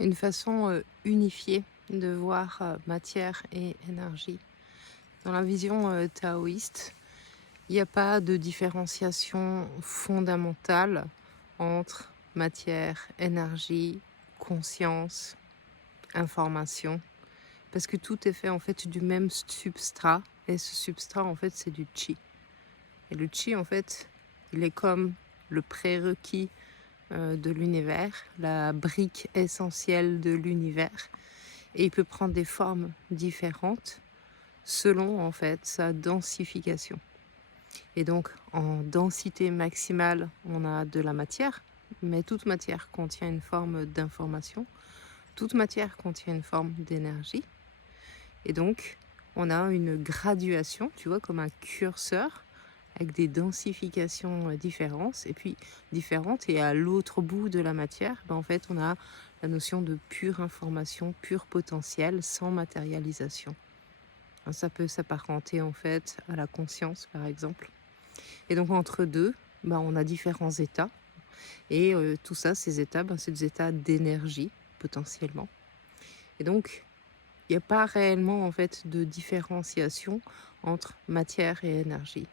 une façon unifiée de voir matière et énergie. Dans la vision taoïste, il n'y a pas de différenciation fondamentale entre matière, énergie, conscience, information, parce que tout est fait en fait du même substrat, et ce substrat en fait c'est du chi. Et le chi en fait, il est comme le prérequis de l'univers, la brique essentielle de l'univers, et il peut prendre des formes différentes selon en fait sa densification. Et donc en densité maximale, on a de la matière, mais toute matière contient une forme d'information, toute matière contient une forme d'énergie, et donc on a une graduation, tu vois, comme un curseur avec des densifications différentes, et à l'autre bout de la matière, en fait, on a la notion de pure information, pur potentiel, sans matérialisation. Ça peut s'apparenter en fait à la conscience, par exemple. Et donc entre deux, on a différents états. Et tout ça, ces états, c'est des états d'énergie, potentiellement. Et donc, il n'y a pas réellement en fait de différenciation entre matière et énergie.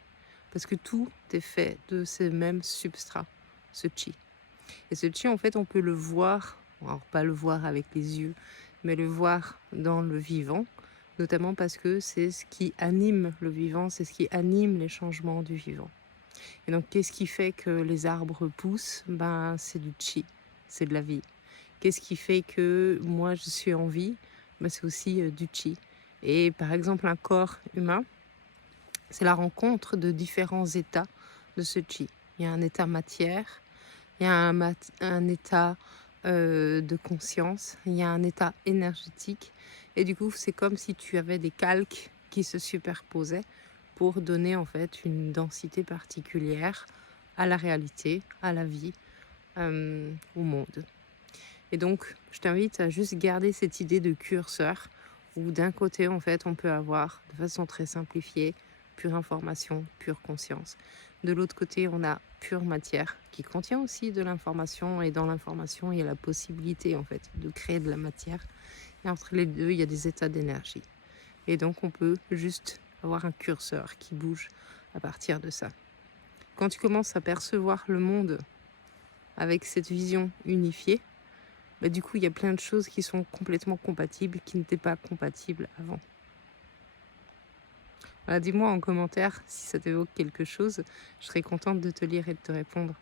Parce que tout est fait de ces mêmes substrats, ce chi. Et ce chi, en fait, on peut le voir, alors pas le voir avec les yeux, mais le voir dans le vivant, notamment parce que c'est ce qui anime le vivant, c'est ce qui anime les changements du vivant. Et donc, qu'est-ce qui fait que les arbres poussent? C'est du chi, c'est de la vie. Qu'est-ce qui fait que moi, je suis en vie? C'est aussi du chi. Et par exemple, un corps humain, c'est la rencontre de différents états de ce chi. Il y a un état matière, il y a un état de conscience, il y a un état énergétique. Et du coup, c'est comme si tu avais des calques qui se superposaient pour donner en fait une densité particulière à la réalité, à la vie, au monde. Et donc, je t'invite à juste garder cette idée de curseur où d'un côté, en fait, on peut avoir, de façon très simplifiée, pure information, pure conscience. De l'autre côté, on a pure matière qui contient aussi de l'information, et dans l'information, il y a la possibilité, en fait, de créer de la matière. Et entre les deux, il y a des états d'énergie. Et donc, on peut juste avoir un curseur qui bouge à partir de ça. Quand tu commences à percevoir le monde avec cette vision unifiée, du coup, il y a plein de choses qui sont complètement compatibles, qui n'étaient pas compatibles avant. Voilà, dis-moi en commentaire si ça t'évoque quelque chose. Je serais contente de te lire et de te répondre.